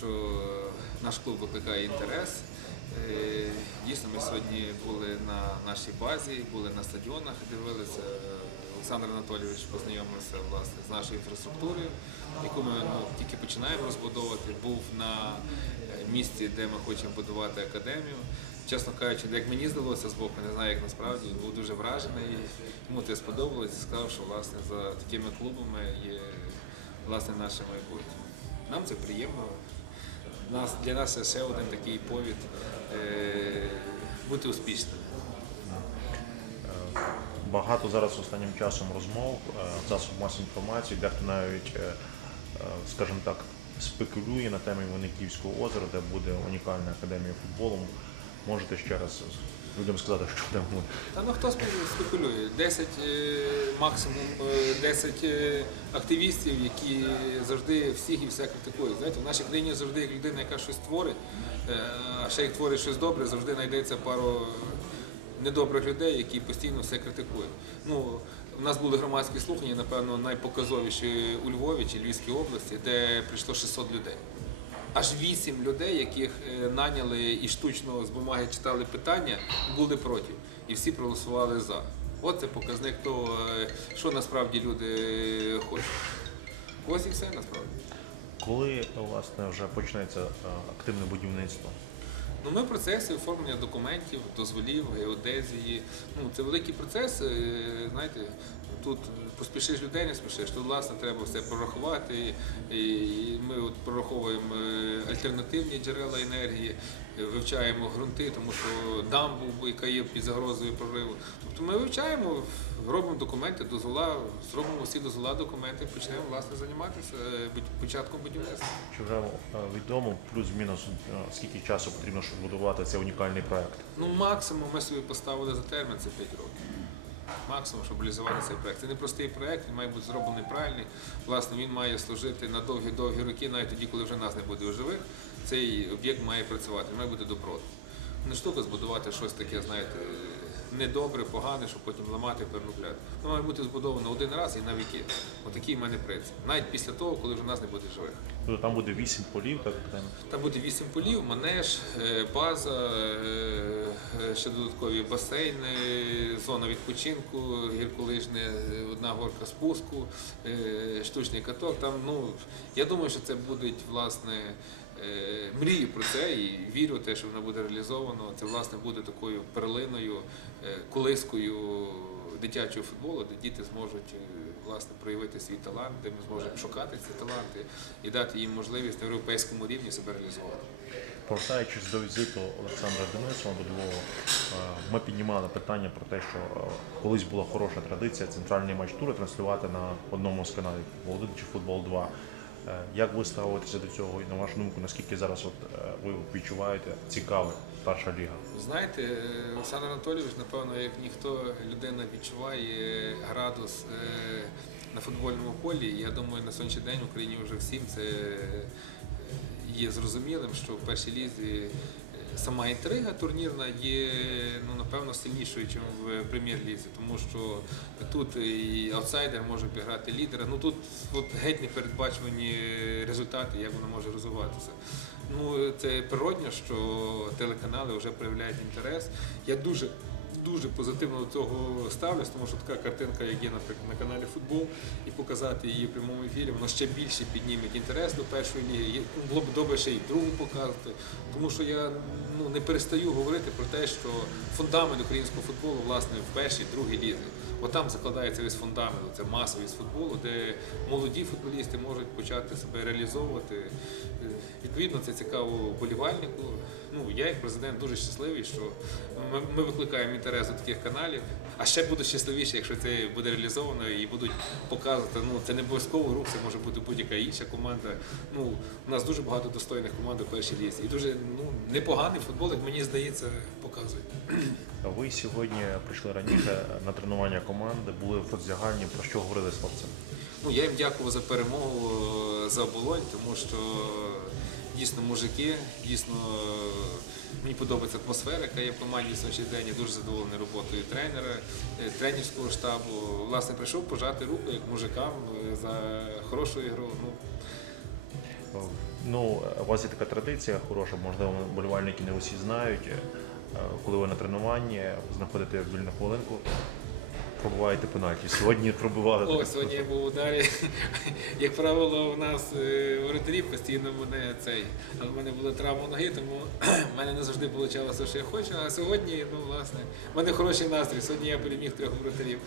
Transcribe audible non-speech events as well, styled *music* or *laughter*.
що е, наш клуб викликає інтерес. Е, дійсно, ми сьогодні були на нашій базі, були на стадіонах, дивилися. Олександр Анатолійович познайомився власне, з нашою інфраструктурою, яку ми ну, тільки починаємо розбудовувати. Був на е, місці, де ми хочемо будувати академію. Чесно кажучи, як мені здалося з боку, не знаю, як насправді був дуже вражений. Йому це сподобалось і сказав, що власне за такими клубами є власне наше майбутнє. Нам це приємно. Нас, для нас це один такий повід е, бути успішними. Багато зараз останнім часом розмов, е, засоб масової інформації, дехто навіть, е, е, скажімо так, спекулює на темі Винниківського озера, де буде унікальна академія футболу. Можете ще раз людям сказати, що там. Та ну хто спекулює? 10, е, максимум е, 10 е, активістів, які завжди всіх і все критикують. Знаєте, в нашій країні завжди як людина, яка щось творить, е, а ще як творить щось добре, завжди знайдеться пару недобрих людей, які постійно все критикують. Ну, у нас були громадські слухання, напевно, найпоказовіші у Львові чи Львівській області, де прийшло 600 людей. Аж вісім людей, яких е, наняли і штучно з бумаги читали питання, були проти. І всі проголосували за. От це показник того, е, що насправді люди е, хочуть. Ось і все насправді. Коли власне вже почнеться активне будівництво? Ну, ми в процесі оформлення документів, дозволів, геодезії. Ну, це великий процес. е, Знаєте, тут поспішиш людей, не спішиш. Тут, власне, треба все прорахувати. І ми от прораховуємо е, альтернативні джерела енергії, вивчаємо ґрунти, тому що дамбу, яка є під загрозою прориву. Тобто ми вивчаємо, робимо документи, дозвола, зробимо всі дозвола, документи, почнемо власне займатися е, початком будівництва. Чи вже е, відомо плюс-мінус е, скільки часу потрібно, щоб будувати цей унікальний проект? Ну, максимум ми собі поставили за термін це 5 років. Максимум, щоб реалізувати цей проект. Це не простий проект, він має бути зроблений правильний. Власне, він має служити на довгі-довгі роки, навіть тоді, коли вже нас не буде у живих. Цей об'єкт має працювати, він має бути добротним. Не штука збудувати щось таке, знаєте, недобре, погане, щоб потім ламати, переробляти. Воно має бути збудовано один раз і на віки. Отакий в мене принцип. Навіть після того, коли вже нас не буде живих. Тобто там буде вісім полів, так там. Там буде вісім полів, манеж, е, база, е, е, ще додаткові басейни, зона відпочинку, гірколижне, одна горка спуску, штучний каток. Там, ну, я думаю, що це будуть власне. Е, Мрію про це і вірю в те, що воно буде реалізовано. Це власне буде такою перлиною, е, колискою дитячого футболу, де діти зможуть е, власне проявити свій талант, де ми зможемо шукати ці таланти і дати їм можливість на європейському рівні себе реалізувати. Повертаючись до візиту Олександра Денисова до Львова, ми піднімали питання про те, що колись була хороша традиція центральний матч туру транслювати на одному з каналів 1 чи Футбол 2. Е, Як ви ставитеся до цього і на вашу думку, наскільки зараз от е, ви відчуваєте цікаве перша ліга? Знаєте, е, Олександр Анатолійович, напевно, як ніхто людина відчуває градус на футбольному полі. Я думаю, на сьогоднішній день в Україні вже всім це є зрозумілим, що в першій лізі сама інтрига турнірна є ну, напевно сильнішою, ніж в прем'єр-лізі, тому що тут і аутсайдер може обіграти лідера. Ну тут от геть непередбачувані результати, як воно може розвиватися. Ну це природньо, що телеканали вже проявляють інтерес. Я дуже дуже позитивно до цього ставлюсь, тому що така картинка, як є, наприклад, на каналі Футбол, і показати її в прямому ефірі, вона ще більше підніме інтерес до першої ліги. Було б добре ще й другу показати. Тому що я ну, не перестаю говорити про те, що фундамент українського футболу власне в першій, другій лізі. От там закладається весь фундамент, це масовість футболу, де молоді футболісти можуть почати себе реалізовувати. Відповідно, це цікаво вболівальнику. Ну, я як президент дуже щасливий, що ми, ми викликаємо інтерес до таких каналів. А ще буду щасливіший, якщо це буде реалізовано і будуть показувати. Ну це не обов'язково рух, це може бути будь-яка інша команда. Ну у нас дуже багато достойних команд у першій лізі. І дуже ну непоганий футбол, як мені здається, показує. Ви сьогодні прийшли раніше на тренування команди, були в роздягальні. Про що говорили з хлопцями? Ну, я їм дякував за перемогу е, за оболонь, тому що дійсно мужики, дійсно е, мені подобається атмосфера, яка є в команді сьогоднішній день. Я дуже задоволений роботою тренера, е, тренерського штабу. Власне, прийшов пожати руку як мужикам е, за хорошу ігру. Ну, Ну, у вас є така традиція хороша, можливо, болівальники не усі знають. Коли ви на тренуванні, знаходите вільну хвилинку, пробуваєте пенальті. Сьогодні пробували. О, сьогодні я був у ударі. *laughs* Як правило, у нас е, воротарі постійно мене цей. Але в мене була травма ноги, тому *clears throat* в мене не завжди вийшло все, що я хочу. А сьогодні, ну власне, в мене хороший настрій. Сьогодні я переміг трьох воротарів.